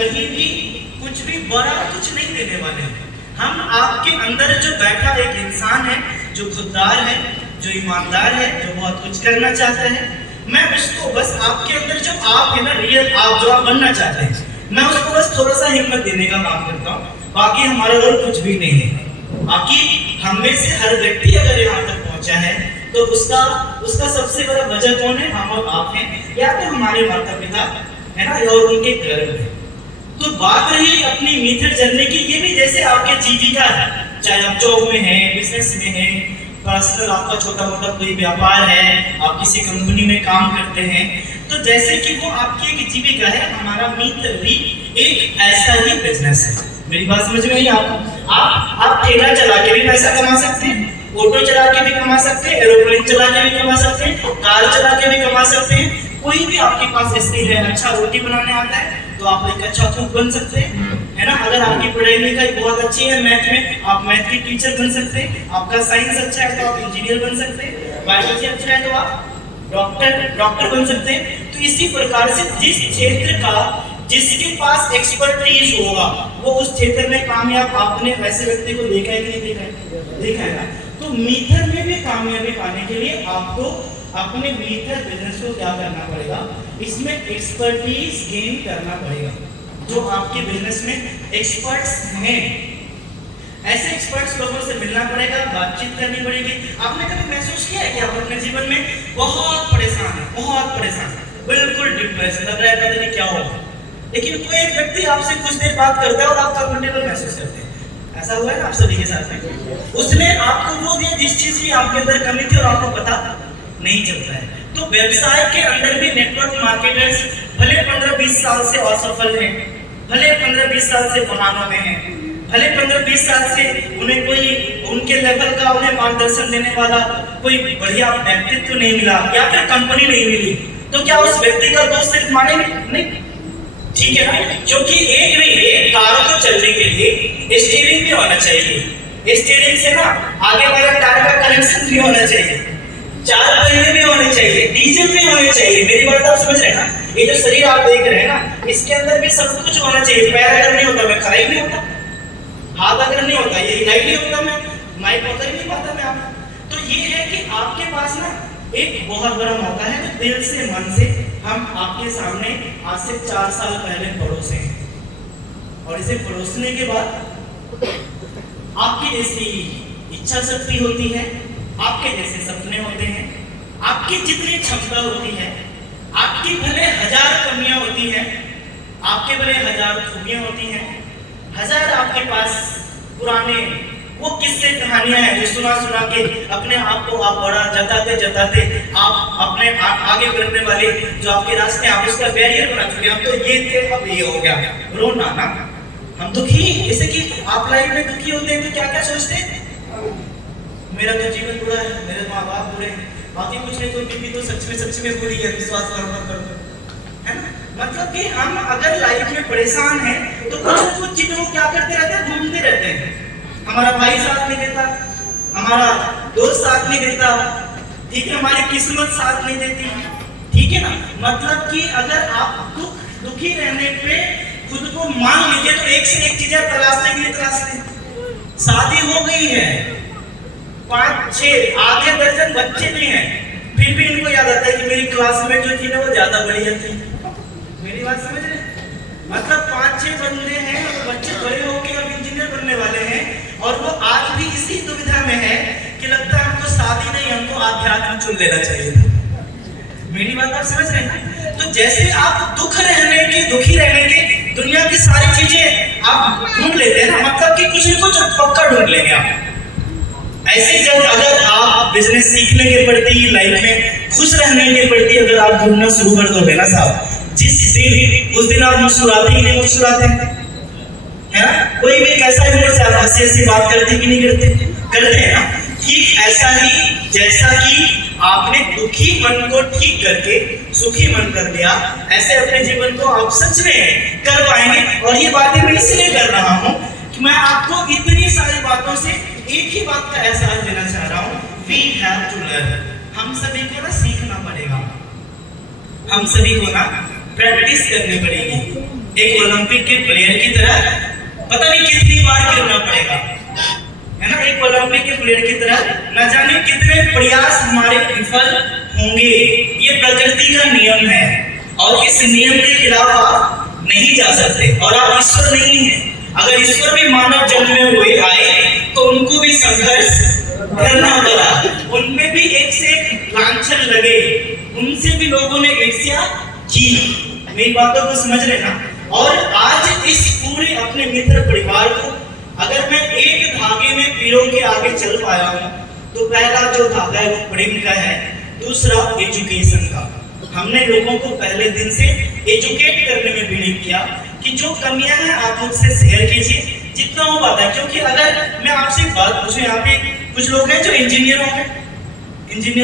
कहीं भी कुछ भी बड़ा कुछ नहीं देने वाले हैं। हम आपके अंदर जो बैठा एक इंसान है, जो खुददार है, जो ईमानदार है, जो बहुत कुछ करना चाहता है, मैं उसको बस आपके अंदर जो आप है ना, रियल आप जो आप बनना चाहते हैं, मैं उसको बस थोड़ा सा हिम्मत देने का काम करता हूँ। बाकी हमारा रोल कुछ भी नहीं है। बाकी हम में से हर व्यक्ति अगर यहाँ तक पहुँचा है तो उसका सबसे बड़ा वजह कौन है? हम और आप हैं, या तो हमारे माता पिता है ना, और उनके कर्म है। तो बात रही अपनी मेथड जर्नी की, ये भी जैसे आपके जीविका है, चाहे आप जॉब में हैं, बिजनेस में हैं, पर्सनल आपका छोटा मोटा कोई व्यापार है, आप किसी कंपनी में काम करते हैं, तो जैसे कि वो आपकी एक जीविका है, हमारा मित्र भी एक ऐसा ही बिजनेस है। मेरी बात समझ में आई आपको? आप ठेला चला के भी पैसा कमा सकते हैं, ऑटो चला के भी कमा सकते हैं, एरोप्लेन चला के भी कमा सकते हैं, कार चला के भी कमा सकते हैं। कोई भी आपके पास स्किल है, अच्छा रोटी बनाने आता है तो आप एक अच्छा कुक बन सकते हैं, है ना। अगर आपकी पढ़ाई लिखाई बहुत अच्छी है, मैथ में आप मैथ की टीचर बन सकते हैं, आपका साइंस अच्छा है तो आप इंजीनियर बन सकते हैं, बायोलॉजी अच्छा है तो आप डॉक्टर बन सकते हैं। तो इसी प्रकार से जिस क्षेत्र का जिसके पास एक्सपर्टीज होगा वो उस क्षेत्र में कामयाब। आपने वैसे व्यक्ति को देखा है कि नहीं देखा है? देखा है ना। तो मीथर में भी कामयाबी पाने के लिए आपको अपने मीथर बिजनेस को क्या करना पड़ेगा? इसमें एक्सपर्टीज गेन करना पड़ेगा। जो आपके बिजनेस में एक्सपर्ट्स हैं, ऐसे एक्सपर्ट्स लोगों से मिलना पड़ेगा, बातचीत करनी पड़ेगी। आपने कभी महसूस किया है कि आप अपने जीवन में बहुत परेशान है, बहुत परेशान है, बिल्कुल डिप्रेस, लग रहा है पता नहीं क्या होगा, लेकिन कोई एक व्यक्ति आपसे कुछ देर बात करता है और आप कंफर्टेबल महसूस करते हैं। ऐसा हुआ है ना आप सभी के साथ में? उसने आपको वो दिया जिस चीज की आपके अंदर कमी थी और आपको पता नहीं चलता है। तो व्यवसाय के अंदर भी नेटवर्क मार्केटर्स भले 15-20 साल से असफल हैं, भले 15-20 साल से बहानों में हैं, भले 15-20 साल से उन्हें कोई उनके लेवल का उन्हें मार्गदर्शन देने वाला कोई बढ़िया व्यक्तित्व नहीं मिला या फिर कंपनी नहीं मिली, तो क्या उस व्यक्ति का दोष सिर्फ मानेंगे? नहीं, ठीक है ना। क्योंकि एक कार को चलने के लिए स्टीयरिंग भी होना चाहिए, स्टीयरिंग से ना आगे वाला टायर का कनेक्शन भी होना चाहिए, 4 पहिए भी होने चाहिए, डीजल भी होने चाहिए। मेरी बात आप समझ रहे हैं ना? ये जो शरीर आप देख रहे हैं ना, इसके अंदर भी सब कुछ होना चाहिए। पैर अगर नहीं होता मैं खड़ा ही नहीं होता, हाथ अगर नहीं होता ये हिला ही नहीं होता, मैं माइक पकड़ ही नहीं पाता मैं आप। तो ये है कि आपके पास ना एक बहुत बड़ा मौका है। तो दिल से मन से हम आपके सामने आज से 4 साल पहले परोसे हैं, और इसे परोसने के बाद आपकी जैसी इच्छा शक्ति होती है, आपके जैसे सपने होते हैं, आपकी जितनी क्षमता होती है, आपकी भले 1000 कमियां होती हैं, आपके भले 1000 खूबियां होती हैं, 1000 आपके पास पुराने वो किस्से कहानियां हैं जो सुना के अपने आप को आप बड़ा जताते आप अपने आगे बढ़ने वाले जो आपके रास्ते आप उसका बैरियर बना चुके हैं। अब तो ये थे, अब ये हो गया, रोना ना। हम दुखी, जैसे कि आप लाइफ में दुखी होते हैं तो क्या क्या सोचते हैं? मेरा तो जीवन बुरा है, मेरे माँ बाप बुरे हैं, बाकी कुछ नहीं, तो बीवी तो सच में बुरी है, विश्वास करो, है ना। मतलब कि हम अगर लाइफ में परेशान हैं तो कुछ चीजों को क्या करते रहते हैं, घूमते रहते हैं। हमारा भाई साथ नहीं देता, हमारा दोस्त साथ नहीं देता, ठीक है, हमारी किस्मत साथ नहीं देती, ठीक है ना। मतलब कि अगर आप दुखी रहने पे खुद को मान लीजिए तो एक से एक चीजें तलाशने के लिए तलाशते। शादी हो गई है, 5-6 आधे दर्जन बच्चे भी हैं, फिर भी इनको याद आता है कि मेरी क्लास में जो थी ना वो ज्यादा बढ़िया थी। मेरी बात समझ रहे? मतलब 5-6 बंदे हैं, वो बच्चे बड़े होकर अब इंजीनियर बनने वाले हैं, और वो आज भी इसी दुविधा में है कि लगता है हमको शादी नहीं, हमको आध्यात्म चुन लेना चाहिए था। मेरी बात आप समझ रहे हैं? तो जैसे आप दुखी रहने के दुनिया की सारी चीजें आप ढूंढ लेते हैं ना, मतलब कि कुछ न कुछ पक्का ढूंढ लेंगे आप। ऐसे जब अगर आप बिजनेस सीखने के प्रति, लाइफ में खुश रहने के प्रति अगर आप ढूंढना शुरू कर दोगे ना साहब, उस दिन आप मुस्कुराते ही नहीं मुस्कुराते है ना। कोई भी कैसा भी मुझसे आप हंसी बात करते कि नहीं करते हैं ना। ठीक ऐसा ही जैसा कि आपने दुखी मन को ठीक करके सुखी मन कर दिया, ऐसे अपने जीवन को आप सच में कर पाएंगे। और ये बातें मैं इसलिए कर रहा हूँ कि मैं आपको इतनी सारी बातों से एक ही बात का एहसास देना चाह रहा हूँ, वी हैव टू लर्न। हम सभी को ना सीखना पड़ेगा, हम सभी को ना प्रैक्टिस करनी पड़ेगी। एक ओलंपिक के प्लेयर की तरह पता नहीं कितनी बार गिरना पड़ेगा, है ना। एक ओलंपिक के प्लेयर की तरह न जाने कितने प्रयास हमारे विफल होंगे। ये प्रकृति का नियम है और इस नियम के खिलाफ आप नहीं जा सकते। और आप ईश्वर नहीं हैं। अगर ईश्वर भी मानव जन्म में हुए आए तो उनको भी संघर्ष करना पड़ा, उनमें भी एक से एक लांछन लगे, उनसे भी लोगों ने ईर्ष्या की। मेरी बातों को समझ रहे ना। और आज इस पूरे अपने मित्र परिवार को अगर मैं एक धागे में पीरों के आगे चल पाया हूं तो पहला जो धागा है वो प्रेम का है, दूसरा एजुकेशन का। हमने लोगों को पहले दिन से एजुकेट करने में बिलीव किया कि जो कमियां हैं आप मुझसे शेयर कीजिए जितना हो पाता है। क्योंकि अगर मैं आपसे एक बात पूछूं, यहाँ पे कुछ लोग हैं जो इंजीनियर होंगे, इंजीनियर